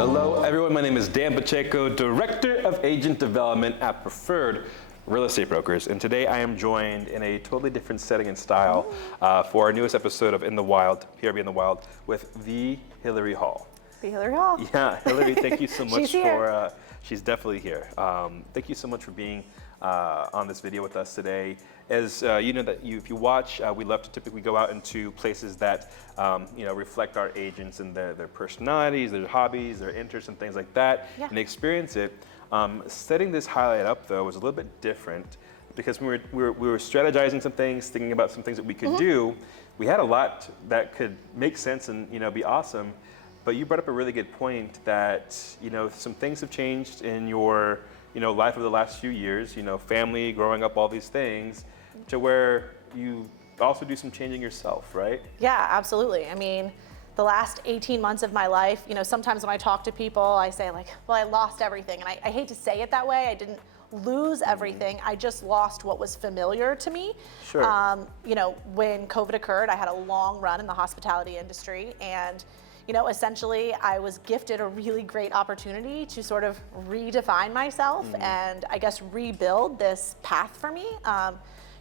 Hello, everyone. My name is Dan Pacheco, Director of Agent Development at Preferred Real Estate Brokers. And today I am joined in a totally different setting and style for our newest episode of In the Wild, PRB in the Wild, with the Hilary Hall. The Hilary Hall. Yeah, Hilary, thank you so much She's here. She's definitely here. Thank you so much for being on this video with us today. As you know, if you watch, we love to typically go out into places that reflect our agents and their personalities, their hobbies, their interests, and things like that, and experience it. Setting this highlight up though was a little bit different because we were strategizing some things, thinking about some things that we could do. We had a lot that could make sense and be awesome. But you brought up a really good point that some things have changed in your life over the last few years. Family, growing up, all these things, to where you also do some changing yourself, right? Yeah, absolutely. I mean, the last 18 months of my life, sometimes when I talk to people, I say like, well, I lost everything. And I hate to say it that way. I didn't lose everything. I just lost what was familiar to me. Sure. When COVID occurred, I had a long run in the hospitality industry, and essentially I was gifted a really great opportunity to sort of redefine myself and I guess rebuild this path for me.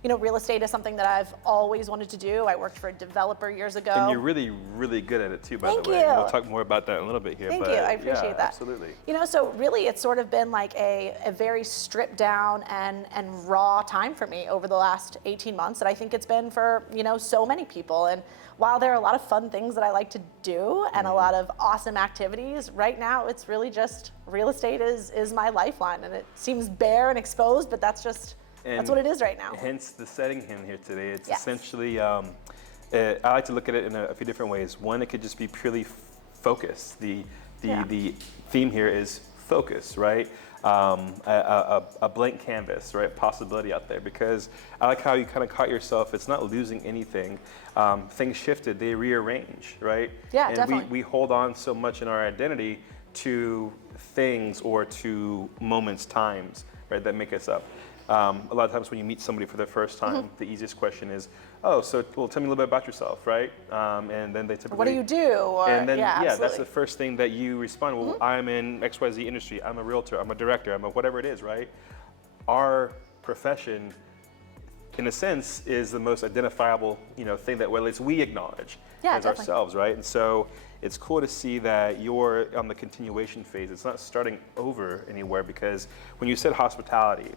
Real estate is something that I've always wanted to do. I worked for a developer years ago. And you're really, really good at it too, by the way. Thank you. We'll talk more about that in a little bit here. Thank you, I appreciate that. Absolutely. So really it's sort of been like a very stripped down and raw time for me over the last 18 months that I think it's been for, so many people. And while there are a lot of fun things that I like to do and a lot of awesome activities, right now it's really just real estate is my lifeline. And it seems bare and exposed, but that's what it is right now. Hence the setting in here today. It's essentially, I like to look at it in a few different ways. One, it could just be purely focus. The theme here is focus, right? A blank canvas, right? Possibility out there, because I like how you kind of caught yourself. It's not losing anything. Things shifted, they rearrange, right? Yeah, and definitely. we hold on so much in our identity to things or to moments, times, right, that make us up. A lot of times when you meet somebody for the first time, the easiest question is, tell me a little bit about yourself, right? And then they typically... What do you do? Or, and then, absolutely. that's the first thing that you respond, well, I'm in XYZ industry, I'm a realtor, I'm a director, I'm a whatever it is, right? Our profession, in a sense, is the most identifiable, thing that at least we acknowledge as ourselves, right? And so it's cool to see that you're on the continuation phase. It's not starting over anywhere, because when you said hospitality,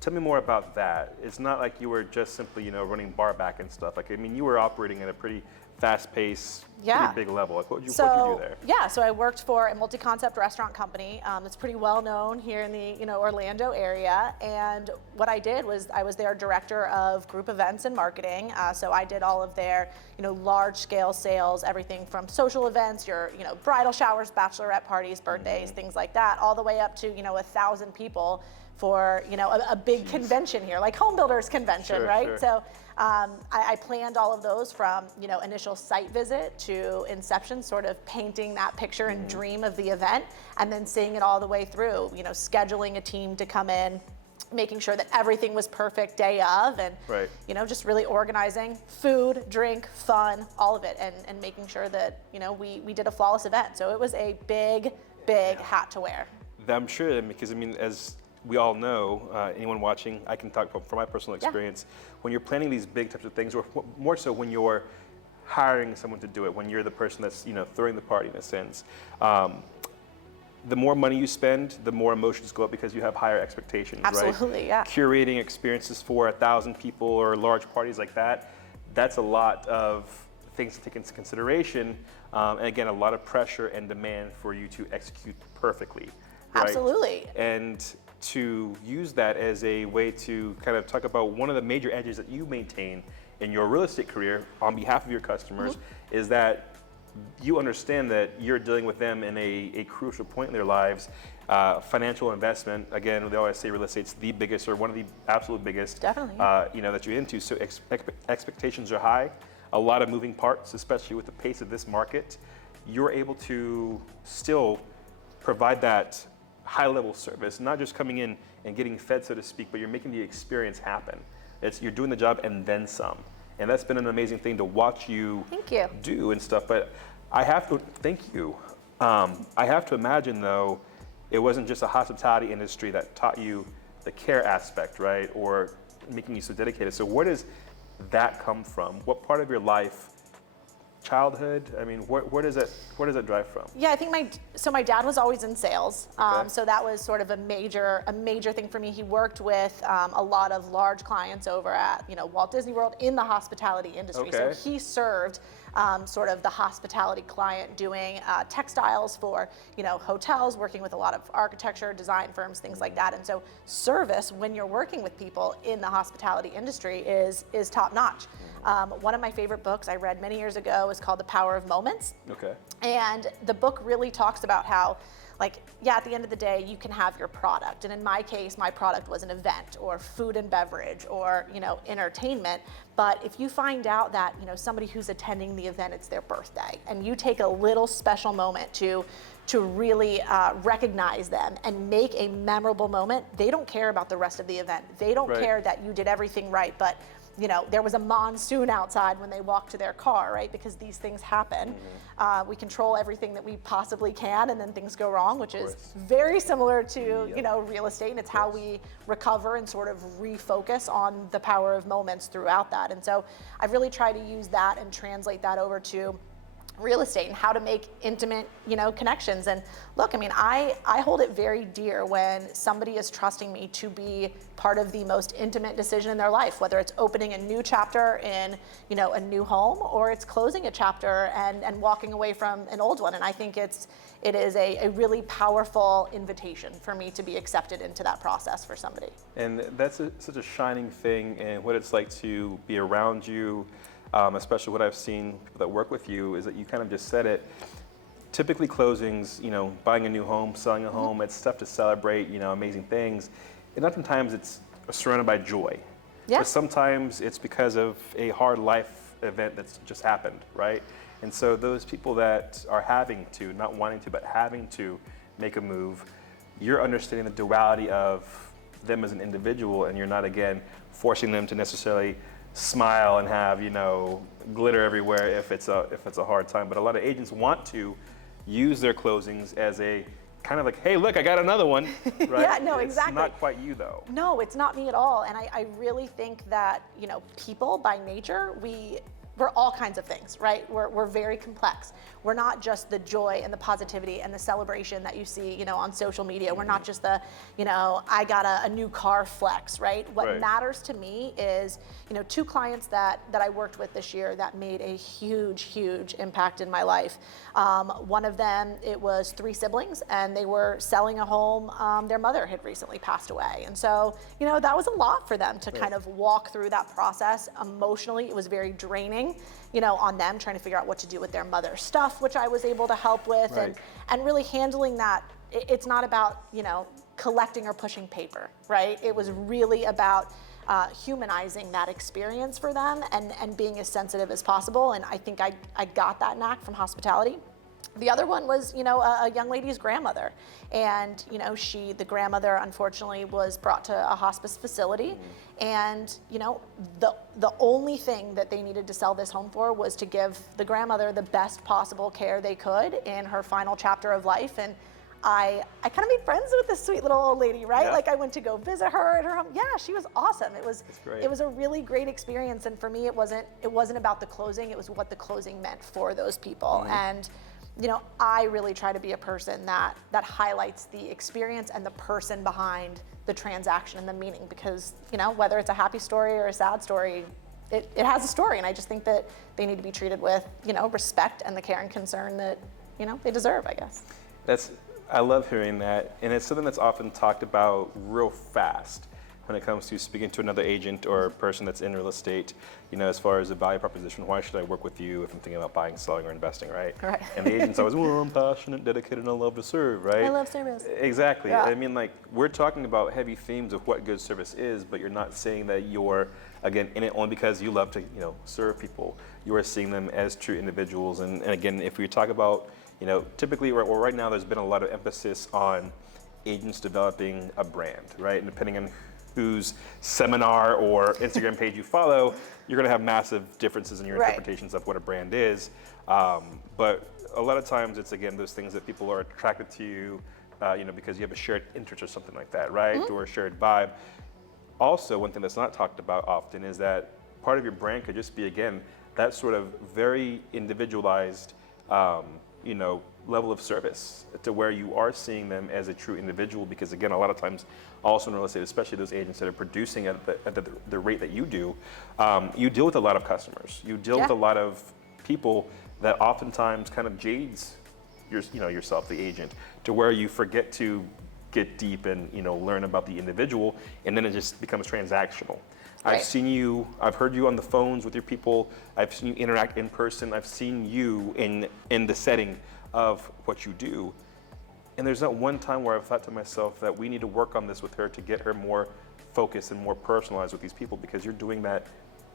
tell me more about that. It's not like you were just simply, running bar back and stuff. You were operating at a pretty fast-paced, pretty big level. Like, what did you do there? Yeah, so I worked for a multi-concept restaurant company. It's pretty well known here in the Orlando area. And what I did was I was their director of group events and marketing. So I did all of their large-scale sales, everything from social events, your bridal showers, bachelorette parties, birthdays, things like that, all the way up to 1,000 people for a big convention here, like home builders convention, right? Sure. So I planned all of those from initial site visit to inception, sort of painting that picture and dream of the event, and then seeing it all the way through. Scheduling a team to come in, making sure that everything was perfect day of, and just really organizing food, drink, fun, all of it, and making sure that we did a flawless event. So it was a big hat to wear. I'm sure, because as we all know, anyone watching, I can talk from my personal experience, when you're planning these big types of things, or more so when you're hiring someone to do it, when you're the person that's throwing the party in a sense, the more money you spend, the more emotions go up because you have higher expectations, Absolutely, right? Curating experiences for 1,000 people or large parties like that, that's a lot of things to take into consideration, and again, a lot of pressure and demand for you to execute perfectly. Right? Absolutely. And to use that as a way to kind of talk about one of the major edges that you maintain in your real estate career on behalf of your customers is that you understand that you're dealing with them in a crucial point in their lives. Financial investment, again, they always say real estate's the biggest or one of the absolute biggest that you're into. So expectations are high, a lot of moving parts, especially with the pace of this market. You're able to still provide that high-level service, not just coming in and getting fed, so to speak, but you're making the experience happen. You're doing the job and then some. And that's been an amazing thing to watch you do and stuff. But I have to thank you. I have to imagine, though, it wasn't just a hospitality industry that taught you the care aspect, right? Or making you so dedicated. So where does that come from? What part of your life, childhood? I mean, where does it drive from? Yeah, I think my dad was always in sales, Okay. so that was sort of a major thing for me. He worked with a lot of large clients over at Walt Disney World in the hospitality industry. Okay. So he served sort of the hospitality client, doing textiles for hotels, working with a lot of architecture, design firms, things like that. And so service, when you're working with people in the hospitality industry, is top notch. One of my favorite books I read many years ago is called The Power of Moments. Okay. And the book really talks about how, at the end of the day, you can have your product. And in my case, my product was an event or food and beverage or, entertainment. But if you find out that, somebody who's attending the event, it's their birthday, and you take a little special moment to really recognize them and make a memorable moment, they don't care about the rest of the event. They don't Right. care that you did everything right, but there was a monsoon outside when they walked to their car, right? Because these things happen. We control everything that we possibly can, and then things go wrong, which is very similar to, real estate. And it's how we recover and sort of refocus on the power of moments throughout that. And so I've really tried to use that and translate that over to real estate and how to make intimate, connections. And look, I mean, I hold it very dear when somebody is trusting me to be part of the most intimate decision in their life, whether it's opening a new chapter in, a new home, or it's closing a chapter and walking away from an old one. And I think it is a really powerful invitation for me to be accepted into that process for somebody. And that's such a shining thing in what it's like to be around you. Especially what I've seen people that work with you is that you kind of just said it. Typically closings, buying a new home, selling a home, it's stuff to celebrate, amazing things. And oftentimes it's surrounded by joy. Yeah. But sometimes it's because of a hard life event that's just happened, right? And so those people that are having to, not wanting to, but having to make a move, you're understanding the duality of them as an individual, and you're not, again, forcing them to necessarily smile and have glitter everywhere if it's a hard time. But a lot of agents want to use their closings as a kind of like, hey, look, I got another one, right? Yeah, no, exactly. It's not quite you, though. No, it's not me at all. And I really think that people by nature, we're all kinds of things, right? We're very complex. We're not just the joy and the positivity and the celebration that you see, on social media. We're not just the, I got a new car flex, right? What matters to me is, two clients that I worked with this year that made a huge, huge impact in my life. One of them, it was 3 siblings, and they were selling a home. Their mother had recently passed away. And so, that was a lot for them to kind of walk through that process. Emotionally, it was very draining, on them, trying to figure out what to do with their mother's stuff, which I was able to help with, and really handling that. It's not about, collecting or pushing paper, right? It was really about humanizing that experience for them and being as sensitive as possible. And I think I got that knack from hospitality. The other one was, a young lady's grandmother. And, the grandmother unfortunately was brought to a hospice facility. And, the only thing that they needed to sell this home for was to give the grandmother the best possible care they could in her final chapter of life. And I kind of made friends with this sweet little old lady, right? Yeah. Like I went to go visit her at her home. Yeah, she was awesome. It was a really great experience. And for me, it wasn't about the closing. It was what the closing meant for those people. And I really try to be a person that highlights the experience and the person behind the transaction and the meaning, because, whether it's a happy story or a sad story, it has a story. And I just think that they need to be treated with, respect and the care and concern that, they deserve, I guess. I love hearing that. And it's something that's often talked about real fast when it comes to speaking to another agent or a person that's in real estate, as far as the value proposition. Why should I work with you if I'm thinking about buying, selling, or investing, right? Right. And the agent's always, well, I'm passionate, dedicated, and I love to serve, right? I love service. Exactly. Yeah. I mean, we're talking about heavy themes of what good service is, but you're not saying that you're, again, in it only because you love to, serve people. You are seeing them as true individuals. And again, if we talk about, typically, right now, there's been a lot of emphasis on agents developing a brand, right? And depending on whose seminar or Instagram page you follow, you're going to have massive differences in your interpretations of what a brand is. But a lot of times it's, again, those things that people are attracted to you, because you have a shared interest or something like that, right? Or a shared vibe. Also, one thing that's not talked about often is that part of your brand could just be, again, that sort of very individualized, level of service to where you are seeing them as a true individual. Because again, a lot of times, also in real estate, especially those agents that are producing at the rate that you do, you deal with a lot of customers. You deal with a lot of people that oftentimes kind of jades yourself, the agent, to where you forget to get deep and learn about the individual, and then it just becomes transactional. Right. I've heard you on the phones with your people. I've seen you interact in person. I've seen you in the setting of what you do. And there's not one time where I've thought to myself that we need to work on this with her to get her more focused and more personalized with these people, because you're doing that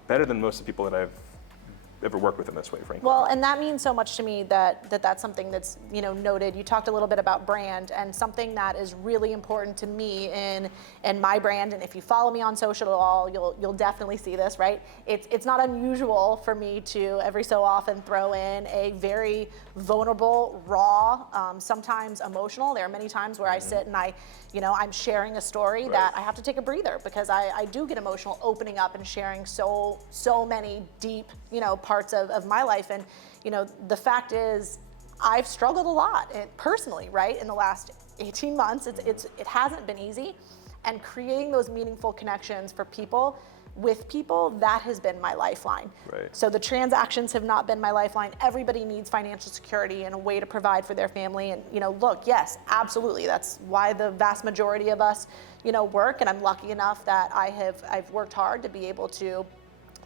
better than most of the people that I've ever worked with in this way, frankly. Well, and that means so much to me that's something that's noted. You talked a little bit about brand, and something that is really important to me in my brand. And if you follow me on social at all, you'll definitely see this, right? It's not unusual for me to every so often throw in a very vulnerable, raw, sometimes emotional. There are many times where I sit and I'm sharing a story that I have to take a breather, because I do get emotional opening up and sharing so many deep, parts of my life. And, the fact is, I've struggled a lot personally, right? In the last 18 months, it hasn't been easy. And creating those meaningful connections for people, with people, that has been my lifeline. Right. So the transactions have not been my lifeline. Everybody needs financial security and a way to provide for their family. And look, yes, absolutely. That's why the vast majority of us, work. And I'm lucky enough that I've worked hard to be able to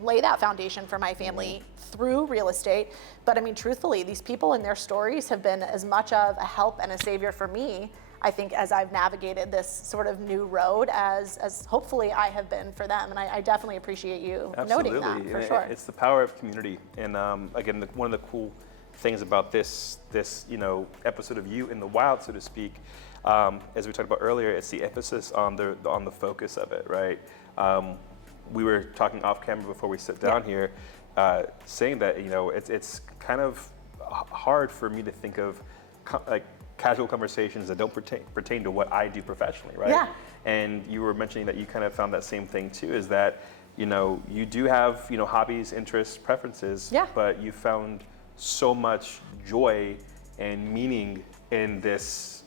lay that foundation for my family through real estate. But I mean, truthfully, these people and their stories have been as much of a help and a savior for me, I think, as I've navigated this sort of new road, as hopefully I have been for them. And I definitely appreciate you noting that, for sure. It's the power of community. And again, one of the cool things about this episode of You in the Wild, so to speak, as we talked about earlier, it's the emphasis on the focus of it, right? We were talking off camera before we sit down here, saying that it's kind of hard for me to think of casual conversations that don't pertain to what I do professionally, right? Yeah. And you were mentioning that you kind of found that same thing too, is that you do have hobbies, interests, preferences, but you found so much joy and meaning in this,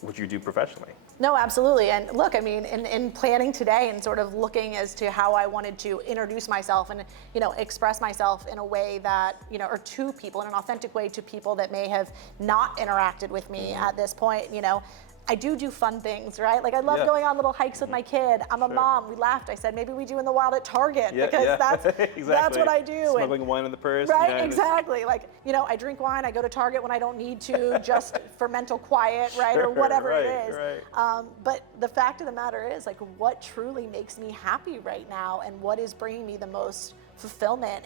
what you do professionally. No, absolutely. And look, I mean, in planning today and sort of looking as to how I wanted to introduce myself and, express myself in a way that, or to people, in an authentic way to people that may have not interacted with me at this point, I do fun things, right? Like I love going on little hikes with my kid. I'm a mom. We laughed. I said, maybe we do in the wild at Target, because that's exactly. That's what I do. Smuggling wine in the purse. Right, Yeah, exactly. Like, I drink wine. I go to Target when I don't need to, just for mental quiet, right? Or whatever it is. Right. But the fact of the matter is, like, what truly makes me happy right now, and what is bringing me the most fulfillment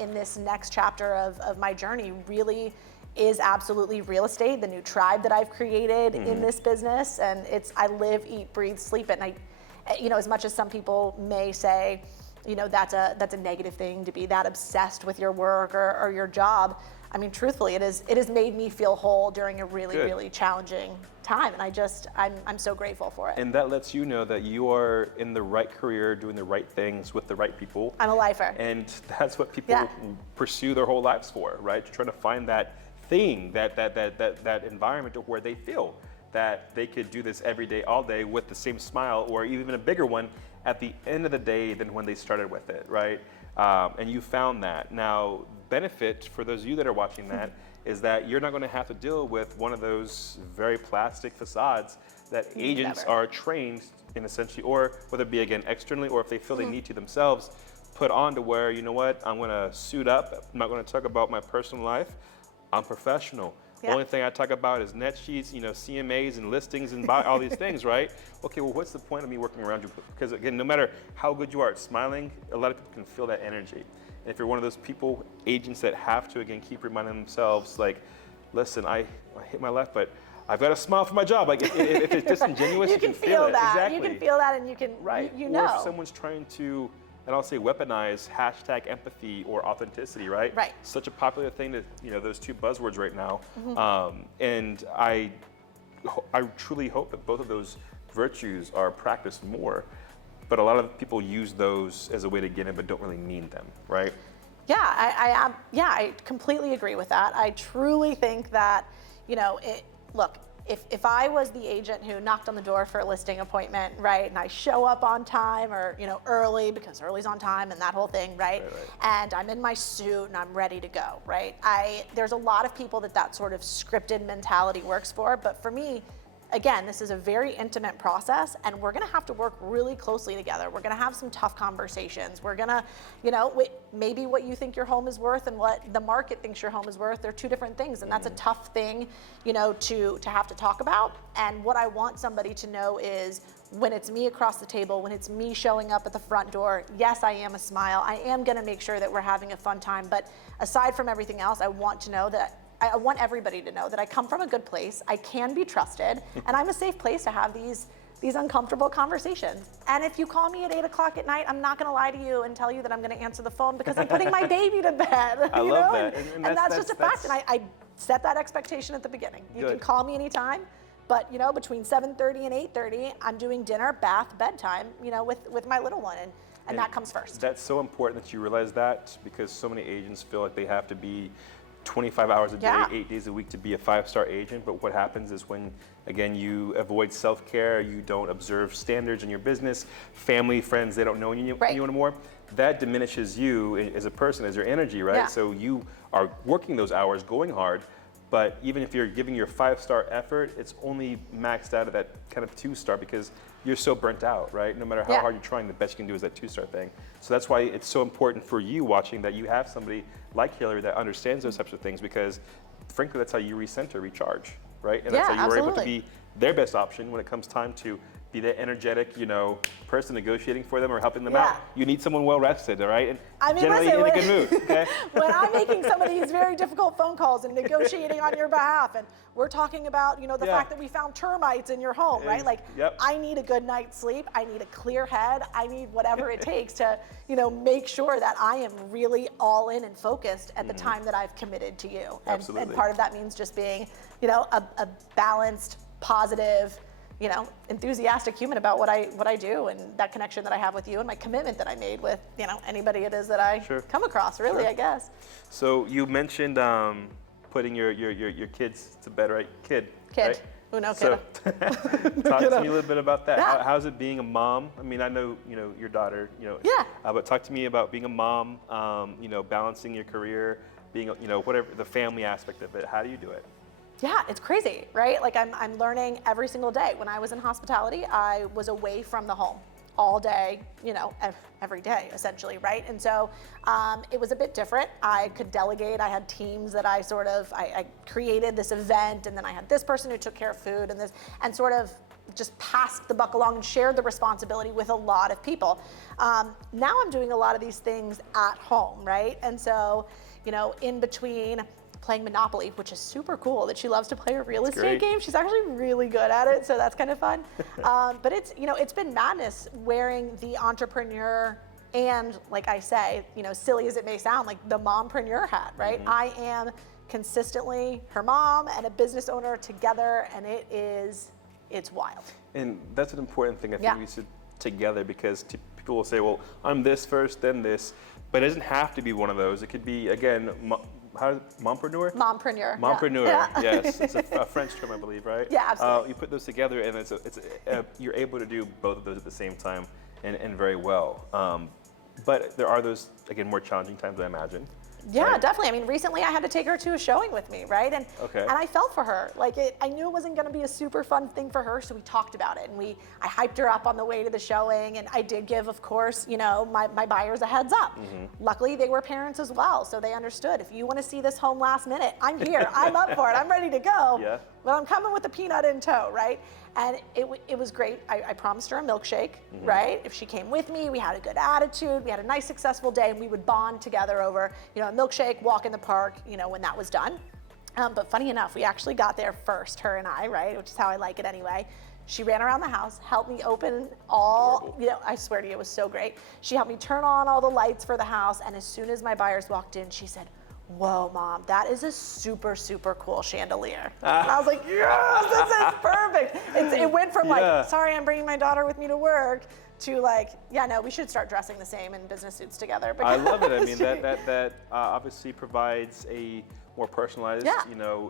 in this next chapter of my journey really is absolutely real estate, the new tribe that I've created in this business. And I live, eat, breathe, sleep it. And as much as some people may say, that's a negative thing to be that obsessed with your work or your job. I mean, truthfully, it has made me feel whole during a really, really challenging time. And I'm so grateful for it. And that lets you know that you are in the right career, doing the right things with the right people. I'm a lifer. And that's what people pursue their whole lives for, right? You're trying to find that thing, that environment where they feel that they could do this every day, all day, with the same smile, or even a bigger one at the end of the day than when they started with it, right? And you found that. Now, benefit for those of you that are watching that is that you're not going to have to deal with one of those very plastic facades that agents are trained in, essentially, or whether it be, again, externally, or if they feel they need to themselves, put on to where, I'm going to suit up. I'm not going to talk about my personal life. I'm professional. The only thing I talk about is net sheets, CMAs and listings and all these things, right? Okay, well, what's the point of me working around you? Because again, no matter how good you are at smiling, a lot of people can feel that energy. And if you're one of those people, agents that have to, again, keep reminding themselves, like, listen, I hit my left, but I've got a smile for my job. Like, if it's disingenuous, you can feel it. that. Exactly. You can feel that, and you can, right. you Or know. if someone's trying to and I'll say weaponize hashtag empathy or authenticity, right? Right. Such a popular thing that, those two buzzwords right now. And I truly hope that both of those virtues are practiced more, but a lot of people use those as a way to get in but don't really mean them, right? Yeah, I completely agree with that. I truly think that, look, if I was the agent who knocked on the door for a listing appointment, right, and I show up on time or, early, because early's on time and that whole thing, right? And I'm in my suit and I'm ready to go, right? There's a lot of people that sort of scripted mentality works for, but for me, again, this is a very intimate process, and we're gonna have to work really closely together. We're gonna have some tough conversations. We're gonna, maybe what you think your home is worth and what the market thinks your home is worth, they're two different things, and that's a tough thing, to have to talk about. And what I want somebody to know is, when it's me across the table, when it's me showing up at the front door, yes, I am a smile. I am gonna make sure that we're having a fun time, but aside from everything else, I want everybody to know that I come from a good place, I can be trusted, and I'm a safe place to have these uncomfortable conversations. And if you call me at 8 o'clock at night, I'm not gonna lie to you and tell you that I'm gonna answer the phone because I'm putting my baby to bed. I love that. And that's just a fact, and I set that expectation at the beginning. You can call me anytime, but between 7:30 and 8:30, I'm doing dinner, bath, bedtime, with my little one, and that comes first. That's so important that you realize that, because so many agents feel like they have to be 25 hours a day, 8 days a week to be a 5-star agent. But what happens is when, again, you avoid self-care, you don't observe standards in your business, family, friends, they don't know you anymore, that diminishes you as a person, as your energy, right? Yeah. So you are working those hours, going hard, but even if you're giving your 5-star effort, it's only maxed out at that kind of 2-star because you're so burnt out, right? No matter how hard you're trying, the best you can do is that 2-star thing. So that's why it's so important for you watching that you have somebody like Hilary that understands those types of things, because frankly, that's how you recenter, recharge, right? And that's how you're able to be their best option when it comes time to be that energetic, person negotiating for them or helping them out. You need someone well rested, all right? And generally in a good mood, okay? When I'm making some of these very difficult phone calls and negotiating on your behalf, and we're talking about, the fact that we found termites in your home, right? Like, I need a good night's sleep. I need a clear head. I need whatever it takes to, make sure that I am really all in and focused at the time that I've committed to you. And part of that means just being, a balanced, positive, enthusiastic human about what I do, and that connection that I have with you, and my commitment that I made with, anybody it is that I come across, really, I guess. So you mentioned putting your kids to bed, right? Kid. Right? Uno kiddo. Talk to me a little bit about that. Yeah. How's it being a mom? I mean, I know, your daughter, but talk to me about being a mom, balancing your career, being, whatever, the family aspect of it. How do you do it? Yeah, it's crazy, right? Like I'm learning every single day. When I was in hospitality, I was away from the home all day, every day essentially, right? And so it was a bit different. I could delegate. I had teams that I created this event, and then I had this person who took care of food and sort of just passed the buck along and shared the responsibility with a lot of people. Now I'm doing a lot of these things at home, right? And so, in between playing Monopoly, which is super cool that she loves to play a real estate game. She's actually really good at it, so that's kind of fun. But it's, it's been madness wearing the entrepreneur and, like I say, silly as it may sound, like the mompreneur hat, right? I am consistently her mom and a business owner together, and it's wild. And that's an important thing I think we said together, because people will say, well, I'm this first, then this, but it doesn't have to be one of those. It could be, again, mompreneur? Mompreneur, yes. It's a French term, I believe, right? Yeah, absolutely. You put those together, and you're able to do both of those at the same time, and very well. But there are those, again, more challenging times, I imagine. Yeah, right? Definitely. I mean, recently I had to take her to a showing with me, right? And I felt for her. Like, I knew it wasn't going to be a super fun thing for her, so we talked about it, and I hyped her up on the way to the showing, and I did give, of course, my buyers a heads up. Luckily, they were parents as well, so they understood. If you want to see this home last minute, I'm here. I'm up for it. I'm ready to go. Yeah. But I'm coming with the peanut in tow, right? And it was great. I promised her a milkshake, right? If she came with me, we had a good attitude, we had a nice, successful day, and we would bond together over, a milkshake, walk in the park, when that was done. But funny enough, we actually got there first, her and I, right? Which is how I like it anyway. She ran around the house, helped me open all, I swear to you, it was so great. She helped me turn on all the lights for the house. And as soon as my buyers walked in, she said, "Whoa, Mom, that is a super, super cool chandelier." And I was like, yes, this is perfect. It went from like, sorry, I'm bringing my daughter with me to work, to like, yeah, no, we should start dressing the same in business suits together. I love it. I mean, that obviously provides a more personalized,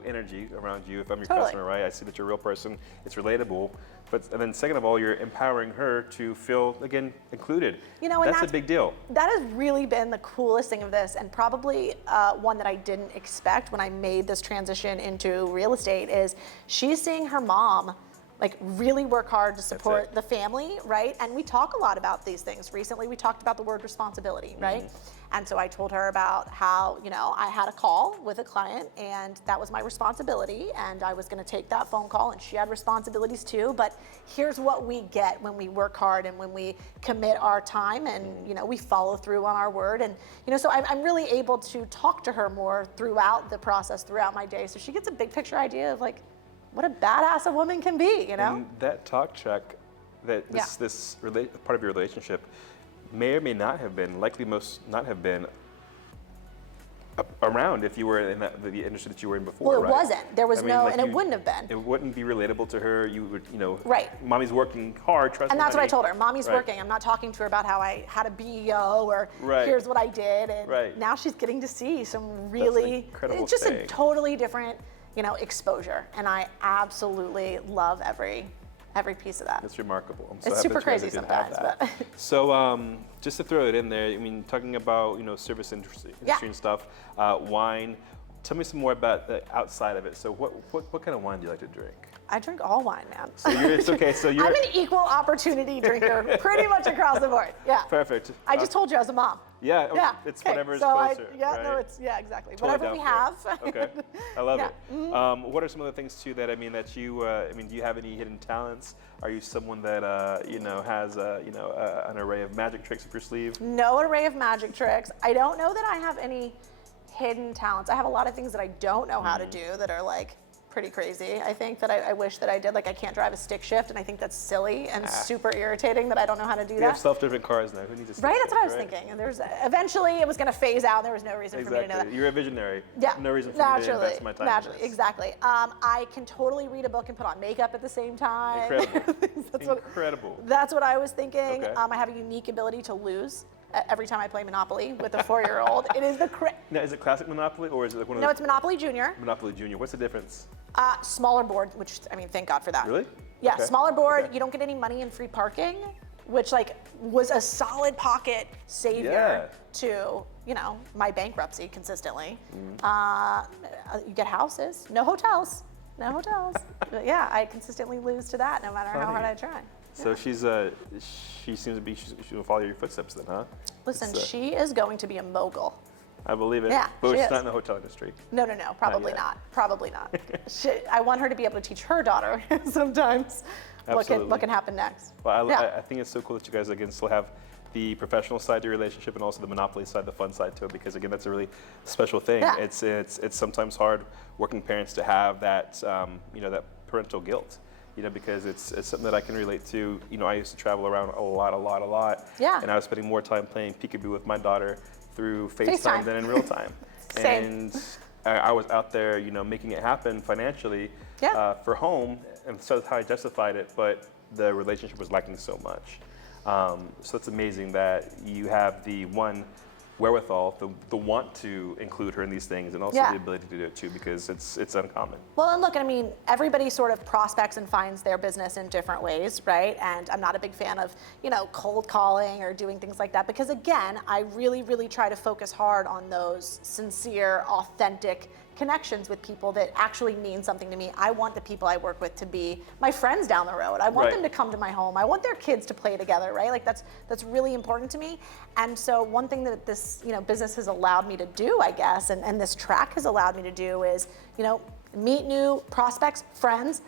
energy around you. If I'm your customer, right? I see that you're a real person. It's relatable. And then second of all, you're empowering her to feel, again, included. And that's a big deal. That has really been the coolest thing of this, and probably one that I didn't expect when I made this transition into real estate, is she's seeing her mom like really work hard to support the family, right? And we talk a lot about these things. Recently, we talked about the word responsibility, right? And so I told her about how, I had a call with a client and that was my responsibility, and I was gonna take that phone call, and she had responsibilities too, but here's what we get when we work hard and when we commit our time and, we follow through on our word. And, so I'm really able to talk to her more throughout the process, throughout my day. So she gets a big picture idea of like, what a badass a woman can be, And that talk track, this part of your relationship may or may not have been, likely most not have been around if you were in the industry that you were in before. Well, it right? wasn't. There was and it wouldn't have been. It wouldn't be relatable to her. You would, right. Mommy's working hard. Trust me. And that's what I told her. Mommy's working. I'm not talking to her about how I had a BEO or here's what I did. And now she's getting to see some really, it's just a totally different, exposure. And I absolutely love every piece of that. It's remarkable. I'm so it's happy super that you guys crazy did have sometimes. that. So just to throw it in there, I mean, talking about service industry and stuff, wine. Tell me some more about the outside of it. So what kind of wine do you like to drink? I drink all wine, man. So it's okay. So you're I'm an equal opportunity drinker, pretty much across the board. Yeah. Perfect. I just told you I was a mom. Yeah. It's whatever is closer. Exactly. Totally whatever we have. Okay. I love it. What are some of the things too that do you have any hidden talents? Are you someone that has an array of magic tricks up your sleeve? No array of magic tricks. I don't know that I have any hidden talents. I have a lot of things that I don't know how to do that are like pretty crazy. I think that I wish that I did. Like I can't drive a stick shift, and I think that's silly and super irritating that I don't know how to do that. We have self-driven cars now. Who needs a stick shift? That's what I was thinking. And eventually it was going to phase out. There was no reason for me to know that. You're a visionary. Yeah. No reason for me to invest my time. Naturally, exactly. I can totally read a book and put on makeup at the same time. Incredible. That's what I was thinking. Okay. I have a unique ability to lose every time I play Monopoly with a 4-year-old. It is Now, is it classic Monopoly or is it like one of those? No, it's Monopoly Junior. Monopoly Junior. What's the difference? Smaller board, which thank God for that. Really? Yeah, smaller board. Okay. You don't get any money in free parking, which was a solid pocket savior to my bankruptcy consistently. You get houses, no hotels. But yeah, I consistently lose to that no matter how hard I try. So she seems to be, she's going to follow your footsteps then, huh? Listen, she is going to be a mogul. I believe it. Yeah, but she's not in the hotel industry. No, probably not. Probably not. I want her to be able to teach her daughter sometimes what can happen next. Well, I think it's so cool that you guys again still have the professional side to your relationship and also the Monopoly side, the fun side to it, because again, that's a really special thing. Yeah. It's sometimes hard working parents to have that that parental guilt. Because it's something that I can relate to. I used to travel around a lot. Yeah. And I was spending more time playing peekaboo with my daughter through FaceTime than in real time. Same. And I was out there, making it happen financially for home, and so that's how I justified it. But the relationship was lacking so much. So it's amazing that you have the wherewithal, the want to include her in these things, and also the ability to do it too, because it's uncommon. Well, and look, everybody sort of prospects and finds their business in different ways, right? And I'm not a big fan of, cold calling or doing things like that, because again, I really, really try to focus hard on those sincere, authentic connections with people that actually mean something to me. I want the people I work with to be my friends down the road. I want them to come to my home. I want their kids to play together, right? That's really important to me. And so one thing that this business has allowed me to do, I guess, and this track has allowed me to do is meet new prospects, friends,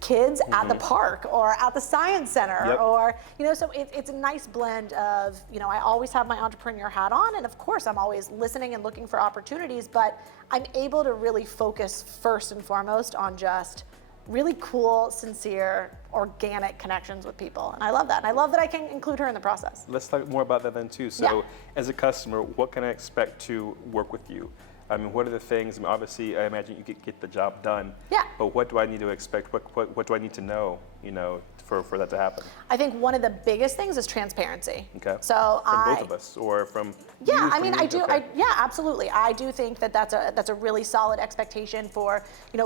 kids at the park or at the science center, Yep. or, so it's a nice blend of, I always have my entrepreneur hat on, and of course I'm always listening and looking for opportunities, but I'm able to really focus first and foremost on just really cool, sincere, organic connections with people. And I love that. And I love that I can include her in the process. Let's talk more about that then too. So as a customer, what can I expect to work with you? I mean, what are the things? I mean, obviously, I imagine you could get the job done. Yeah. But what do I need to expect? What do I need to know, for that to happen? I think one of the biggest things is transparency. Okay. So from both of us, or from you, I from mean, me? I do. Okay. Yeah, absolutely. I do think that that's a really solid expectation for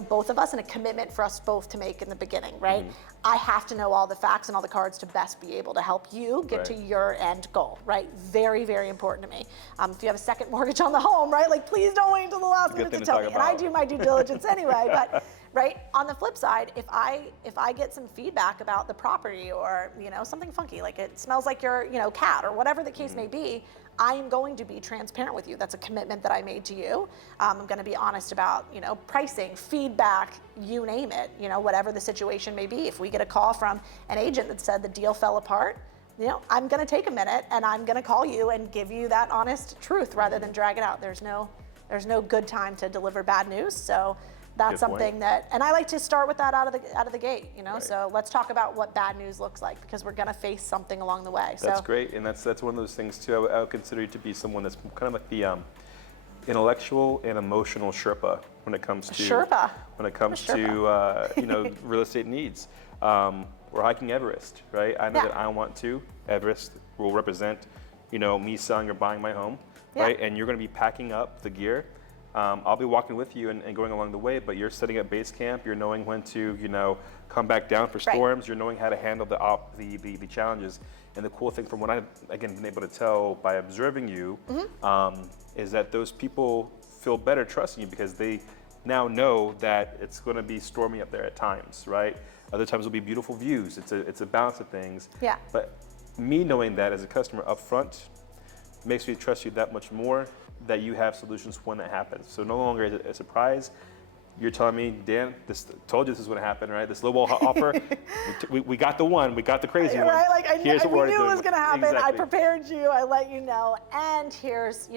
both of us, and a commitment for us both to make in the beginning, right? I have to know all the facts and all the cards to best be able to help you get to your end goal, right? Very, very important to me. If you have a second mortgage on the home, right? Like, please don't wait until the last minute to tell me. And I do my due diligence anyway, but. Right. On the flip side, if I get some feedback about the property, or something funky, like it smells like your cat, or whatever the case may be, I am going to be transparent with you. That's a commitment that I made to you. I'm going to be honest about pricing, feedback, you name it. Whatever the situation may be. If we get a call from an agent that said the deal fell apart, I'm going to take a minute and I'm going to call you and give you that honest truth rather than drag it out. There's no good time to deliver bad news. So. That's something that, and I like to start with that out of the gate, So let's talk about what bad news looks like, because we're gonna face something along the way. That's great, and that's one of those things too. I would consider you to be someone that's kind of like the intellectual and emotional Sherpa when it comes to real estate needs. We're hiking Everest, right? I know that I want to. Everest will represent, me selling or buying my home, right? And you're gonna be packing up the gear. I'll be walking with you and going along the way, but you're setting up base camp. You're knowing when to, come back down for storms. You're knowing how to handle the challenges. And the cool thing, from what I've again been able to tell by observing you, is that those people feel better trusting you because they now know that it's going to be stormy up there at times, right? Other times will be beautiful views. It's a balance of things. Yeah. But me knowing that as a customer up front makes me trust you that much more, that you have solutions when that happens. So no longer is it a surprise. You're telling me, Dan, told you this was going to happen, right? This lowball offer, we got the one, we got the crazy one. Right, like we knew it was going to happen. Exactly. I prepared you, I let you know, and here's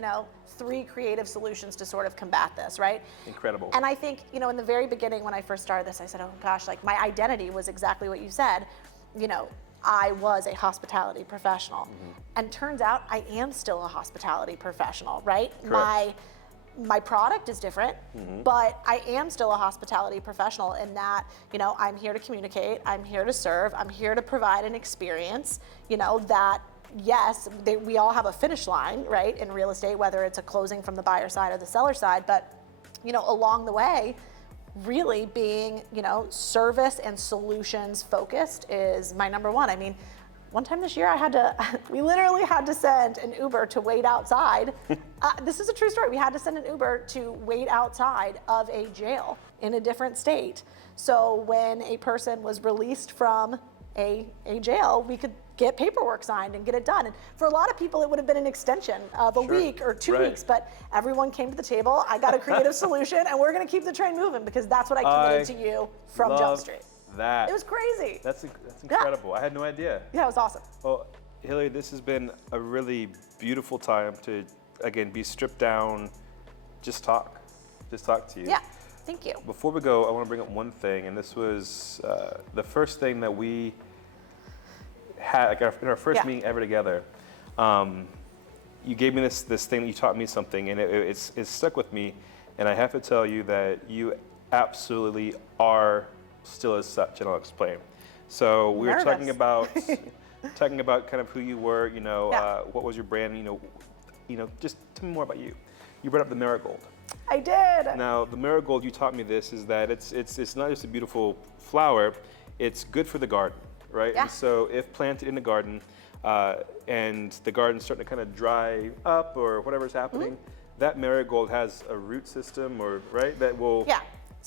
3 creative solutions to sort of combat this, right? Incredible. And I think in the very beginning when I first started this, I said, oh gosh, like my identity was exactly what you said. I was a hospitality professional, and turns out I am still a hospitality professional, right? Correct. My product is different, but I am still a hospitality professional in that, I'm here to communicate, I'm here to serve, I'm here to provide an experience, that yes, we all have a finish line, right, in real estate, whether it's a closing from the buyer side or the seller side, but along the way, really being, service and solutions focused is my number one. I mean, one time this year we literally had to send an Uber to wait outside. This is a true story. We had to send an Uber to wait outside of a jail in a different state. So when a person was released from a jail, we could get paperwork signed and get it done. And for a lot of people, it would have been an extension of a week or 2 weeks, but everyone came to the table. I got a creative solution, and we're going to keep the train moving because that's what I committed to you from Jump Street. That. It was crazy. That's incredible. I had no idea. Yeah, it was awesome. Well, Hilary, this has been a really beautiful time to, again, be stripped down, just talk to you. Yeah, thank you. Before we go, I want to bring up one thing, and this was the first thing that we had, like in our first meeting ever together. You gave me this thing, you taught me something, and it's stuck with me, and I have to tell you that you absolutely are still as such, and I'll explain. So we were talking about kind of who you were, what was your brand, just tell me more about you. You brought up the marigold. I did. Now, the marigold, you taught me this, is that it's not just a beautiful flower, it's good for the garden, right? Yeah. And so if planted in the garden, and the garden's starting to kind of dry up or whatever's happening, that marigold has a root system, or right, that will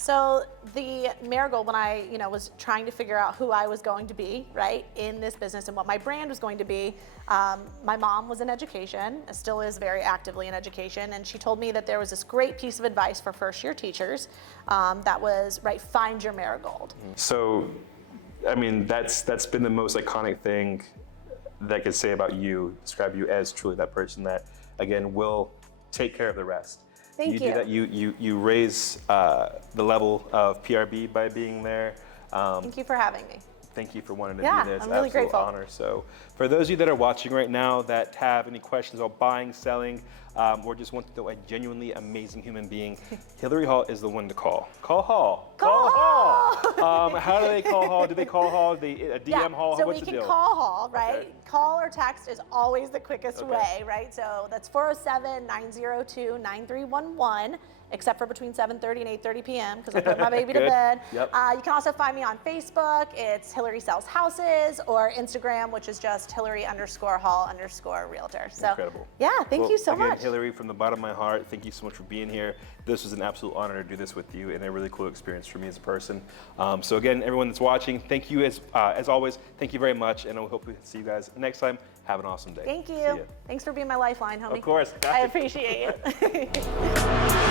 So the marigold, when I, was trying to figure out who I was going to be, right, in this business and what my brand was going to be, my mom was in education, still is very actively in education, and she told me that there was this great piece of advice for first-year teachers that was, right, find your marigold. So, I mean, that's been the most iconic thing that I could say about you, describe you as truly that person that, again, will take care of the rest. Thank you. Do that. You raise the level of PRB by being there. Thank you for having me. Thank you for wanting to Yeah, be there. It's I'm an really absolute grateful. honor. So for those of you that are watching right now that have any questions about buying, selling, or just want to know a genuinely amazing human being, Hilary Hall is the one to call. Call Hall. Call Hall. How do they call Hall? Do they call Hall? Do they DM Hall? So What's we the can deal? call Hall, right? Okay. Call or text is always the quickest Okay. way, right? So that's 407-902-9311, except for between 7:30 and 8:30 p.m. because I put my baby to Good. bed. Yep. You can also find me on Facebook. It's Hilary Sells Houses, or Instagram, which is just Hilary_Hall_realtor. So Incredible. yeah, thank you so again, much. Hilary, from the bottom of my heart, thank you so much for being here. This was an absolute honor to do this with you and a really cool experience for me as a person. So again, everyone that's watching, thank you as always. Thank you very much, and I hope we see you guys next time. Have an awesome day. Thank See you. ya. Thanks for being my lifeline, homie. Of course. I appreciate it.